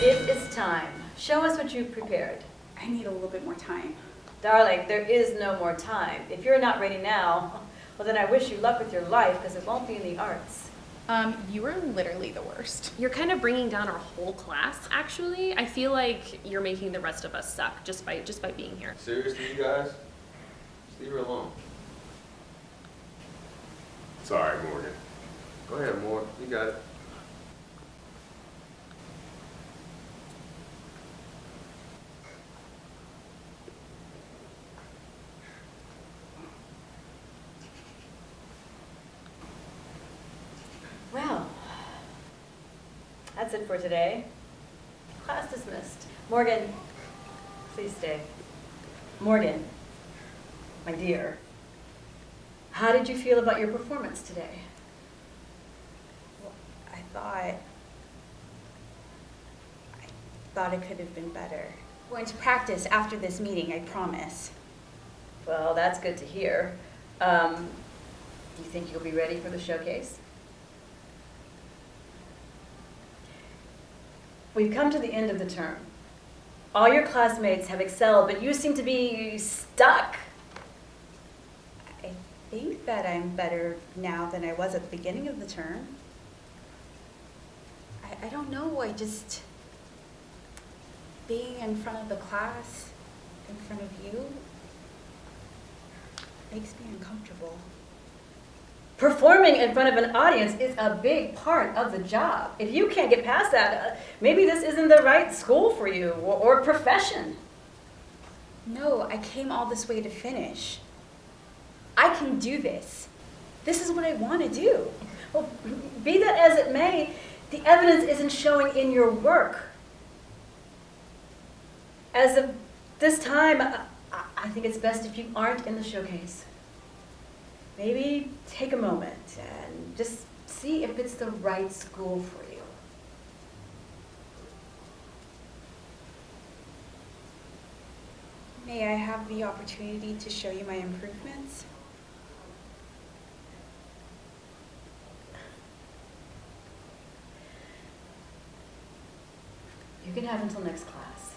It is time. Show us what you've prepared. I need a little bit more time. Darling, there is no more time. If you're not ready now, well then I wish you luck with your life because it won't be in the arts. You are literally the worst. You're kind of bringing down our whole class, actually. I feel like you're making the rest of us suck just by being here. Seriously, you guys? Just leave her alone. Sorry, Morgan. Go ahead, Morgan. You got it. Well, that's it for today. Class dismissed. Morgan, please stay. Morgan, my dear, how did you feel about your performance today? Well, I thought it could have been better. I'm going to practice after this meeting, I promise. Well, that's good to hear. Do you think you'll be ready for the showcase? We've come to the end of the term. All your classmates have excelled, but you seem to be stuck. I think that I'm better now than I was at the beginning of the term. I don't know, being in front of the class, in front of you, makes me uncomfortable. Performing in front of an audience is a big part of the job. If you can't get past that, maybe this isn't the right school for you or profession. No, I came all this way to finish. I can do this. This is what I want to do. Well, be that as it may, the evidence isn't showing in your work. As of this time, I think it's best if you aren't in the showcase. Maybe take a moment and just see if it's the right school for you. May I have the opportunity to show you my improvements? You can have until next class.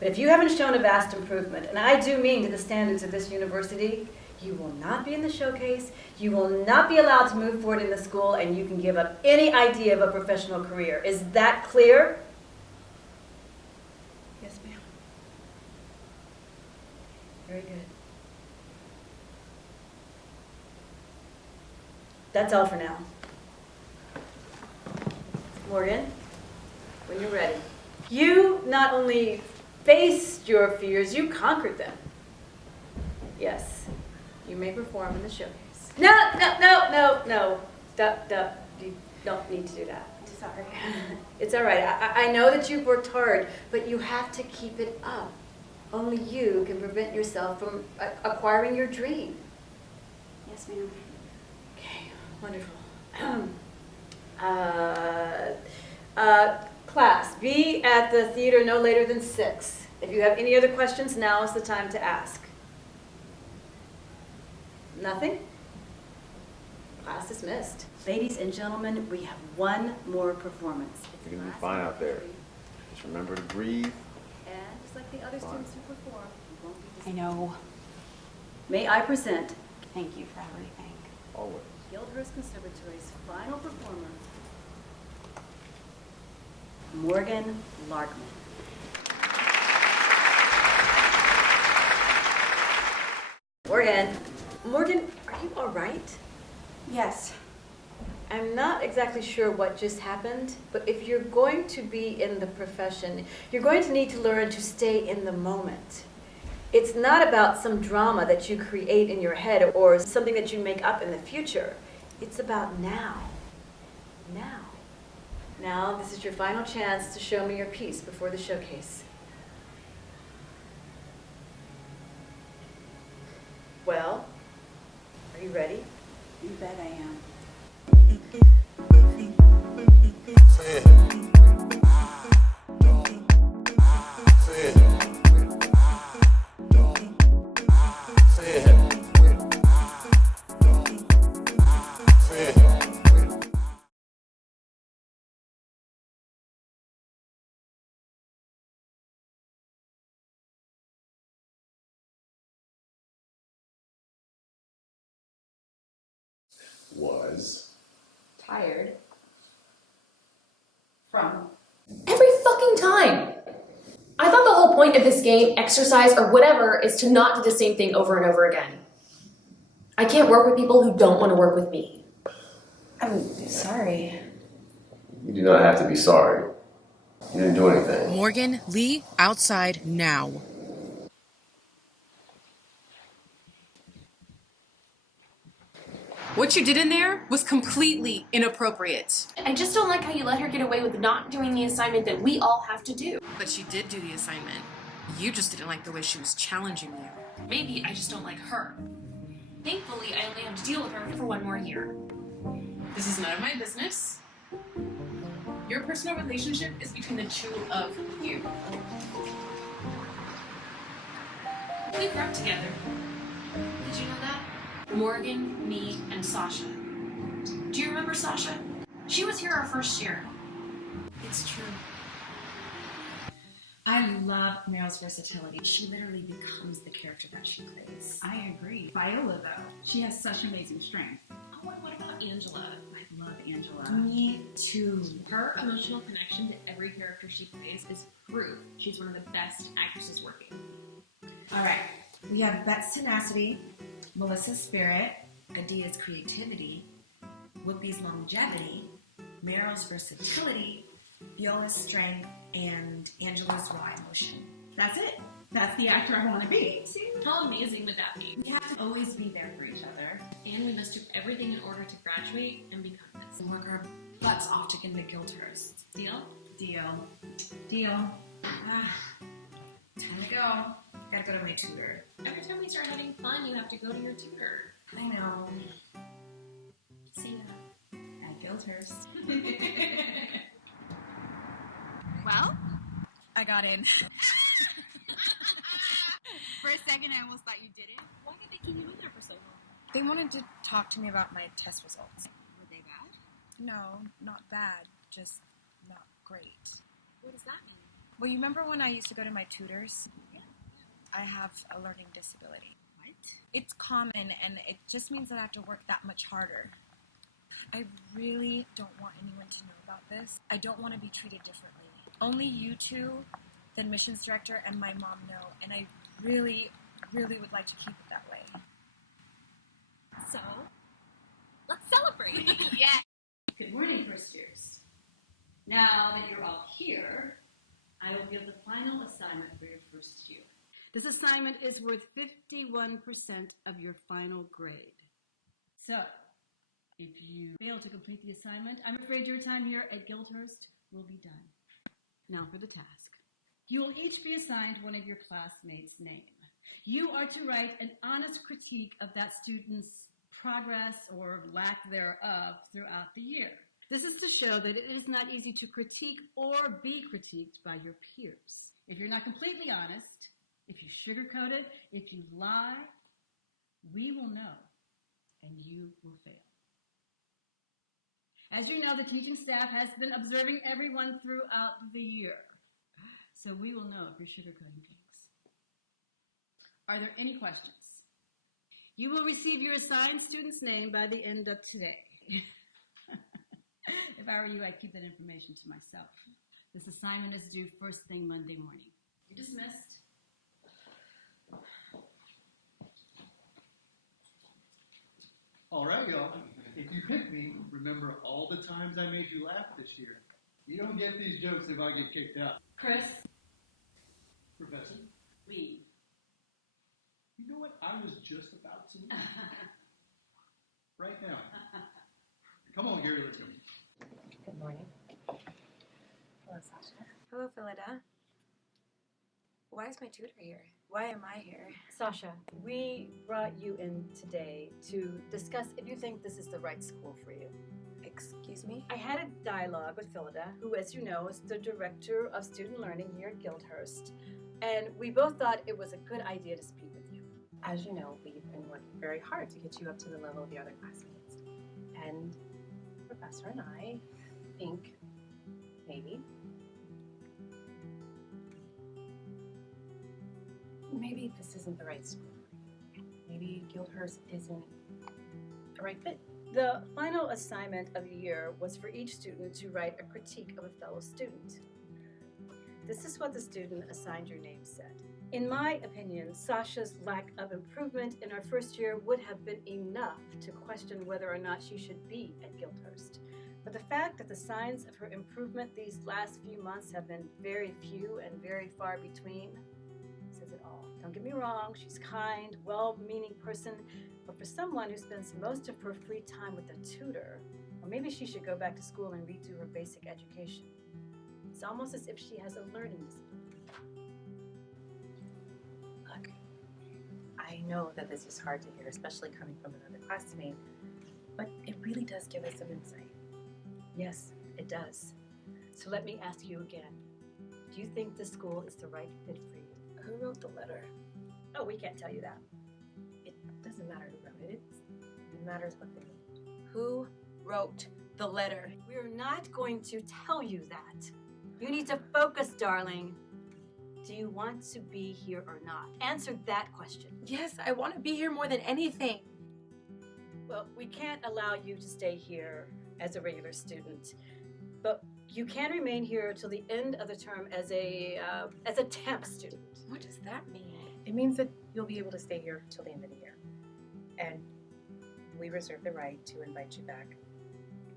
But if you haven't shown a vast improvement, and I do mean to the standards of this university, you will not be in the showcase, you will not be allowed to move forward in the school, and you can give up any idea of a professional career. Is that clear? Yes, ma'am. Very good. That's all for now. Morgan, when you're ready. You not only faced your fears, you conquered them. Yes, you may perform in the showcase. No. You don't need to do that. I'm sorry. It's all right. I know that you've worked hard, but you have to keep it up. Only you can prevent yourself from acquiring your dream. Yes, ma'am. Okay, wonderful. Class, be at the theater no later than 6. If you have any other questions, now is the time to ask. Nothing? Class dismissed. Ladies and gentlemen, we have one more performance. You're going to be fine out there. Just remember to breathe. And just like the other students who perform, you won't be I know. May I present Thank you for everything. Always. Guildhurst Conservatory's final performer, Morgan Larkman. Morgan, are you all right? Yes. I'm not exactly sure what just happened, but if you're going to be in the profession, you're going to need to learn to stay in the moment. It's not about some drama that you create in your head or something that you make up in the future. It's about now. Now. Now, this is your final chance to show me your piece before the showcase. Well, are you ready? You bet I am. was... Tired. From? Every fucking time! I thought the whole point of this game, exercise, or whatever is to not do the same thing over and over again. I can't work with people who don't want to work with me. I'm sorry. You do not have to be sorry. You didn't do anything. Morgan, Lee, outside now. What you did in there was completely inappropriate. I just don't like how you let her get away with not doing the assignment that we all have to do. But she did do the assignment. You just didn't like the way she was challenging you. Maybe I just don't like her. Thankfully, I only have to deal with her for 1 more year. This is none of my business. Your personal relationship is between the two of you. We grew up together. Did you know that? Morgan, me, and Sasha. Do you remember Sasha? She was here our first year. It's true. I love Meryl's versatility. She literally becomes the character that she plays. I agree. Viola, though, she has such amazing strength. Oh, what about Angela? I love Angela. Me too. Her emotional connection to every character she plays is proof she's one of the best actresses working. All right, we have Bet's tenacity, Melissa's spirit, Adia's creativity, Whoopi's longevity, Meryl's versatility, Viola's strength, and Angela's raw emotion. That's it. That's the actor I want to be. See? How amazing would that be? We have to always be there for each other And we must do everything in order to graduate and become this. and work our butts off to get into Guildhurst. Deal? Deal. Deal. Time to go. Gotta go to my tutor. Every time we start having fun, you have to go to your tutor. I know. See ya. At Guildhurst. Well, I got in. for a second I almost thought you didn't. Why did they keep you in there for so long? They wanted to talk to me about my test results. Were they bad? No, not bad. Just not great. What does that mean? Well, you remember when I used to go to my tutors? Yeah. I have a learning disability. What? It's common, and it just means that I have to work that much harder. I really don't want anyone to know about this. I don't want to be treated differently. Only you two, the admissions director, and my mom know, and I really, really would like to keep it that way. So, let's celebrate. Yeah. Good morning, first years. Now that you're all here, I will give the final assignment for your first year. This assignment is worth 51% of your final grade. So, if you fail to complete the assignment, I'm afraid your time here at Guildhurst will be done. Now for the task. You will each be assigned one of your classmates' name. You are to write an honest critique of that student's progress or lack thereof throughout the year. This is to show that it is not easy to critique or be critiqued by your peers. If you're not completely honest, if you sugarcoat it, if you lie, we will know, and you will fail. As you know, the teaching staff has been observing everyone throughout the year, so we will know if you're sugarcoating things. Are there any questions? You will receive your assigned student's name by the end of today. If I were you, I'd keep that information to myself. This assignment is due first thing Monday morning. You're dismissed. All right, y'all. If you pick me, remember all the times I made you laugh this year. You don't get these jokes if I get kicked out. Chris. Professor, Leave. you know what I was just about to leave? Right now. Come on, Gary, let's go. Good morning. Hello, Sasha. Hello, Phillida. Why is my tutor here? Why am I here? Sasha, we brought you in today to discuss if you think this is the right school for you. Excuse me? I had a dialogue with Phillida, who, as you know, is the director of student learning here at Guildhurst, and we both thought it was a good idea to speak with you. As you know, we've been working very hard to get you up to the level of your other classmates. And the professor and I think maybe this isn't the right school for you. Maybe Guildhurst isn't the right fit. The final assignment of the year was for each student to write a critique of a fellow student. This is what the student assigned your name said. In my opinion, Sasha's lack of improvement in our first year would have been enough to question whether or not she should be at Guildhurst. But the fact that the signs of her improvement these last few months have been very few and very far between says it all. Don't get me wrong, she's kind, well-meaning person, but for someone who spends most of her free time with a tutor, or maybe she should go back to school and redo her basic education. It's almost as if she has a learning disability. Look, I know that this is hard to hear, especially coming from another classmate, but it really does give us some insight. Yes, it does. So let me ask you again. Do you think this school is the right fit for you? Who wrote the letter? Oh, we can't tell you that. It doesn't matter who wrote it. It matters what they wrote. Who wrote the letter? We're not going to tell you that. You need to focus, darling. Do you want to be here or not? Answer that question. Yes, I want to be here more than anything. Well, we can't allow you to stay here as a regular student, but you can remain here till the end of the term as a temp student. What does that mean? It means that you'll be able to stay here till the end of the year. And we reserve the right to invite you back,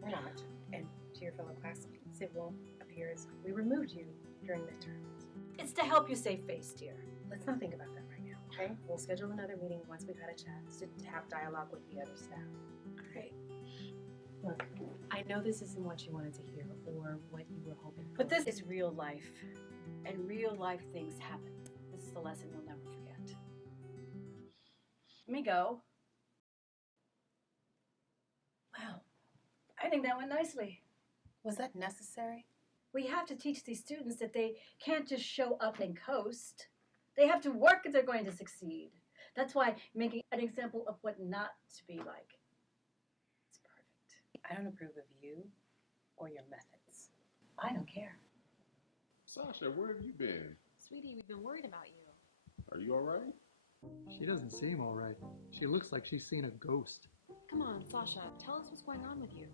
or not, and to your fellow classmates. It won't appear as we removed you during midterms. It's to help you save face, dear. Let's not think about that right now, okay? We'll schedule another meeting once we've had a chance to have dialogue with the other staff. All right. Look, I know this isn't what you wanted to hear or what you were hoping for. But this is real life, and real life things happen. This is the lesson you'll never forget. Let me go. Wow. I think that went nicely. Was that necessary? We have to teach these students that they can't just show up and coast. They have to work if they're going to succeed. That's why making an example of what not to be like. It's perfect. I don't approve of you or your methods. I don't care. Sasha, where have you been? Sweetie, we've been worried about you. Are you all right? She doesn't seem all right. She looks like she's seen a ghost. Come on, Sasha, tell us what's going on with you.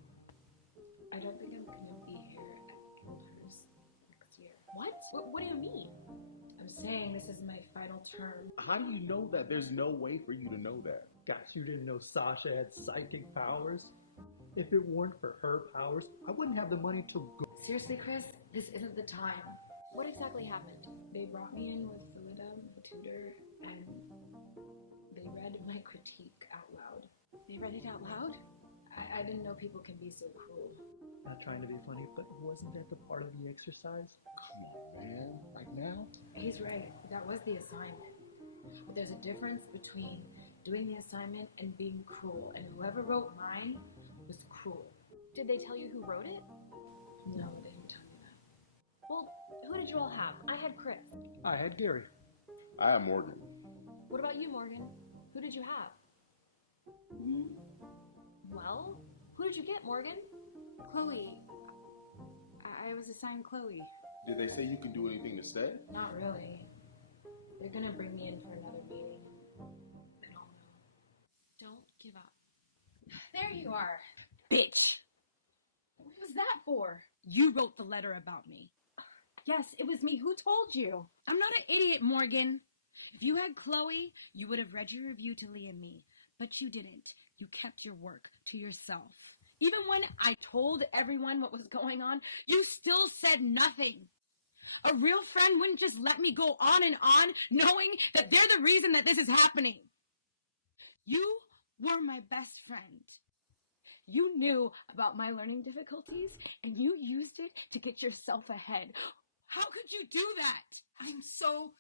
I don't think I'm gonna be here at Guildhurst next year. What? What do you mean? I'm saying this is my final term. How do you know that? There's no way for you to know that. Gosh, you didn't know Sasha had psychic powers? If it weren't for her powers, I wouldn't have the money to go. Seriously, Chris, this isn't the time. What exactly happened? They brought me in with Phillida, the tutor, and they read my critique out loud. They read it out loud? I didn't know people can be so cruel. Not trying to be funny, but wasn't that the part of the exercise? Come on, man. Right now? He's right. That was the assignment. But there's a difference between doing the assignment and being cruel. And whoever wrote mine was cruel. Did they tell you who wrote it? No, they didn't tell me that. Well, who did you all have? I had Chris. I had Gary. I am Morgan. What about you, Morgan? Who did you have? Well, who did you get, Morgan? Chloe. I was assigned Chloe. Did they say you can do anything to stay? Not really. They're gonna bring me in for another meeting. I don't know. Don't give up. There you are. Bitch! What was that for? You wrote the letter about me. Yes, it was me. Who told you? I'm not an idiot, Morgan. If you had Chloe, you would have read your review to Lee and me. But you didn't. You kept your work to yourself. Even when I told everyone what was going on, you still said nothing. A real friend wouldn't just let me go on and on knowing that they're the reason that this is happening. You were my best friend. You knew about my learning difficulties and you used it to get yourself ahead. How could you do that? I'm so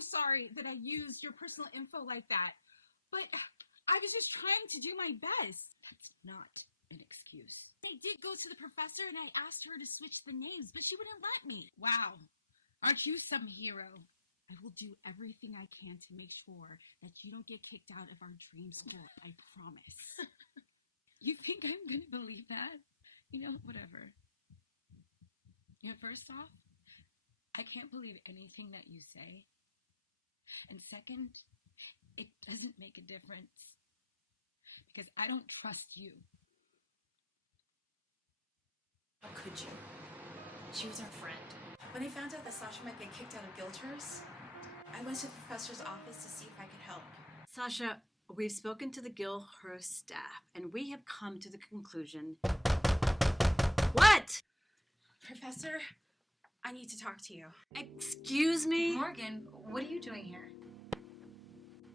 sorry that I used your personal info like that. But I was just trying to do my best. That's not an excuse. I did go to the professor and I asked her to switch the names, but she wouldn't let me. Wow. Aren't you some hero? I will do everything I can to make sure that you don't get kicked out of our dream school. I promise. You think I'm going to believe that? You know, whatever. You know, first off, I can't believe anything that you say. And second, it doesn't make a difference. Because I don't trust you. How could you? She was our friend. When I found out that Sasha might get kicked out of Guildhurst, I went to the professor's office to see if I could help. Sasha, we've spoken to the Guildhurst staff, and we have come to the conclusion. What? Professor, I need to talk to you. Excuse me? Morgan, what are you doing here?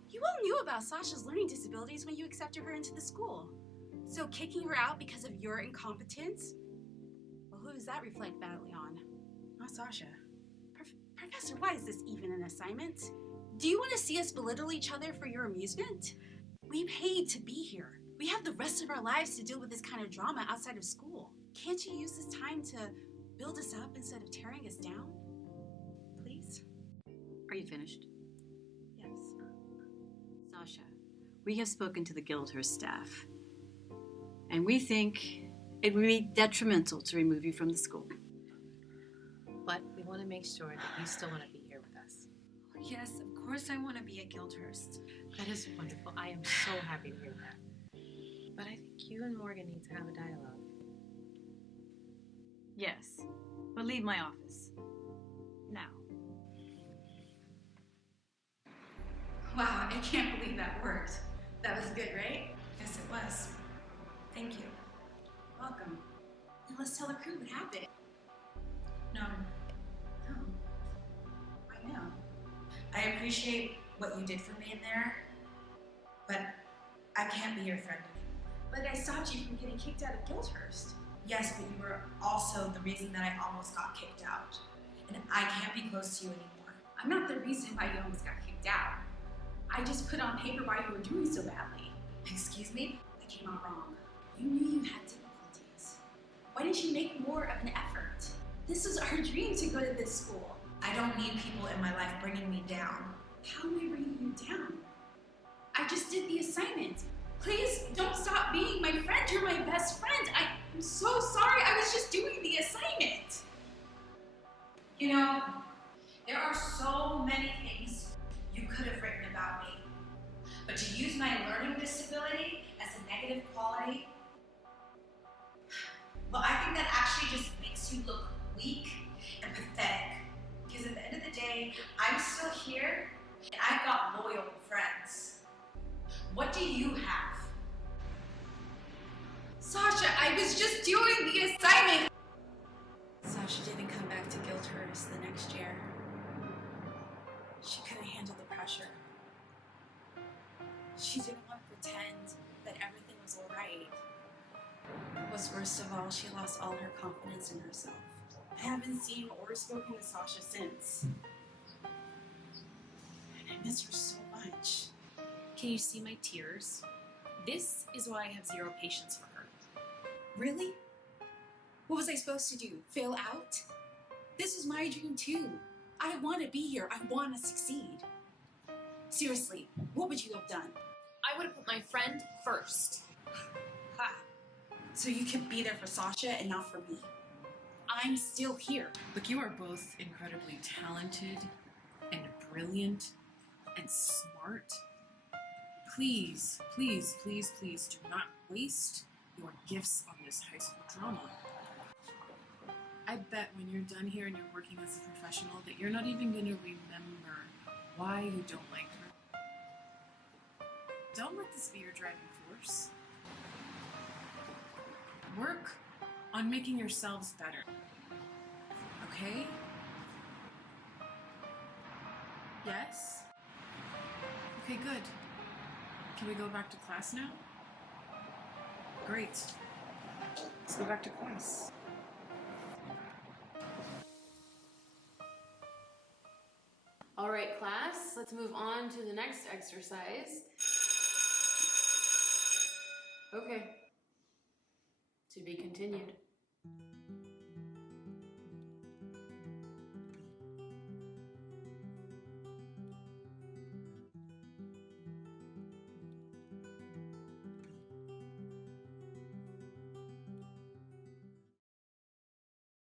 You all knew about Sasha's learning disabilities when you accepted her into the school. So kicking her out because of your incompetence? Well, who does that reflect badly on? Not Sasha. Professor, why is this even an assignment? Do you want to see us belittle each other for your amusement? We paid to be here. We have the rest of our lives to deal with this kind of drama outside of school. Can't you use this time to build us up instead of tearing us down? Please? Are you finished? Yes. Sasha, we have spoken to the Guildhurst staff, and we think it would be detrimental to remove you from the school. But we want to make sure that you still want to be here with us. Yes, of course I want to be at Guildhurst. That is wonderful. I am so happy to hear that. But I think you and Morgan need to have a dialogue. Yes, but leave my office. Now. Wow, I can't believe that worked. That was good, right? Yes, it was. Thank you. Welcome. Now let's tell the crew what happened. No. I know. I appreciate what you did for me in there, but I can't be your friend anymore. But I stopped you from getting kicked out of Guildhurst. Yes, but you were also the reason that I almost got kicked out. And I can't be close to you anymore. I'm not the reason why you almost got kicked out. I just put on paper why you were doing so badly. Excuse me? That came out wrong. You knew you had difficulties. Why didn't you make more of an effort? This was our dream to go to this school. I don't need people in my life bringing me down. How am I bringing you down? I just did the assignment. Please don't stop being my friend. You're my best friend. I'm so sorry. I was just doing the assignment. You know, there are so many things you could have written about me. But to use my learning disability as a negative quality, well, I think that actually just makes you look weak and pathetic. Because at the end of the day, I'm still here and I've got loyal friends. What do you have? Sasha, I was just doing the assignment! Sasha didn't come back to Guildhurst the next year. She couldn't handle the pressure. She didn't want to pretend that everything was alright. What's worst of all, she lost all her confidence in herself. I haven't seen or spoken to Sasha since. And I miss her so much. Can you see my tears? This is why I have zero patience for her. Really? What was I supposed to do? Fail out? This was my dream too. I want to be here. I want to succeed. Seriously, what would you have done? I would have put my friend first. Ha! So you could be there for Sasha and not for me. I'm still here. Look, you are both incredibly talented and brilliant and smart. Please, please, please, please do not waste your gifts on this high school drama. I bet when you're done here and you're working as a professional that you're not even going to remember why you don't like her. Don't let this be your driving force. Work on making yourselves better. Okay? Yes? Okay, good. Can we go back to class now? Great. Let's go back to class. All right, class, let's move on to the next exercise. Okay. To be continued.